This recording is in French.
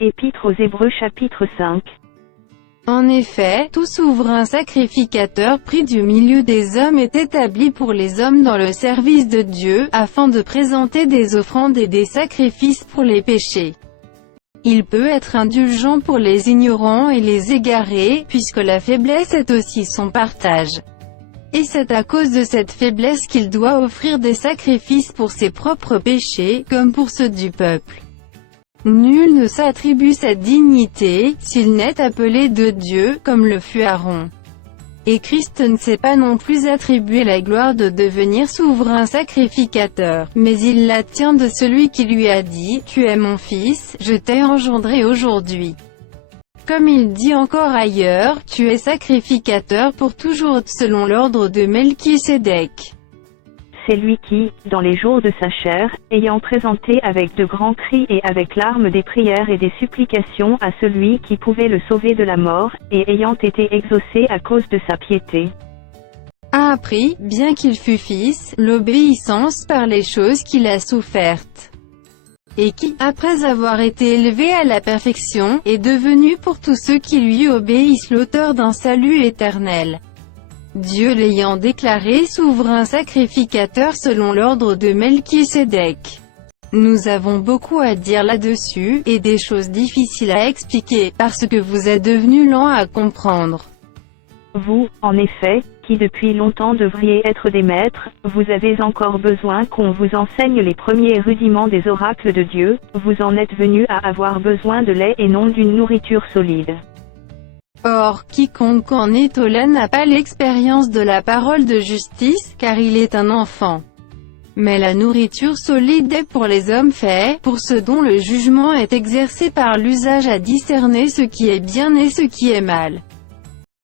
Épître aux Hébreux chapitre 5. En effet, tout souverain sacrificateur pris du milieu des hommes est établi pour les hommes dans le service de Dieu, afin de présenter des offrandes et des sacrifices pour les péchés. Il peut être indulgent pour les ignorants et les égarés, puisque la faiblesse est aussi son partage. Et c'est à cause de cette faiblesse qu'il doit offrir des sacrifices pour ses propres péchés, comme pour ceux du peuple. Nul ne s'attribue cette dignité, s'il n'est appelé de Dieu, comme le fut Aaron. Et Christ ne s'est pas non plus attribué la gloire de devenir souverain sacrificateur, mais il la tient de celui qui lui a dit, « Tu es mon fils, je t'ai engendré aujourd'hui ». Comme il dit encore ailleurs, « Tu es sacrificateur pour toujours selon l'ordre de Melchisédek ». C'est lui qui, dans les jours de sa chair, ayant présenté avec de grands cris et avec larmes des prières et des supplications à celui qui pouvait le sauver de la mort, et ayant été exaucé à cause de sa piété, a appris, bien qu'il fût fils, l'obéissance par les choses qu'il a souffertes. Et qui, après avoir été élevé à la perfection, est devenu pour tous ceux qui lui obéissent l'auteur d'un salut éternel. Dieu l'ayant déclaré souverain sacrificateur selon l'ordre de Melchisédek. Nous avons beaucoup à dire là-dessus, et des choses difficiles à expliquer, parce que vous êtes devenus lents à comprendre. Vous, en effet, qui depuis longtemps devriez être des maîtres, vous avez encore besoin qu'on vous enseigne les premiers rudiments des oracles de Dieu, vous en êtes venus à avoir besoin de lait et non d'une nourriture solide. Or, quiconque en est au lait n'a pas l'expérience de la parole de justice, car il est un enfant. Mais la nourriture solide est pour les hommes faits, pour ceux dont le jugement est exercé par l'usage à discerner ce qui est bien et ce qui est mal.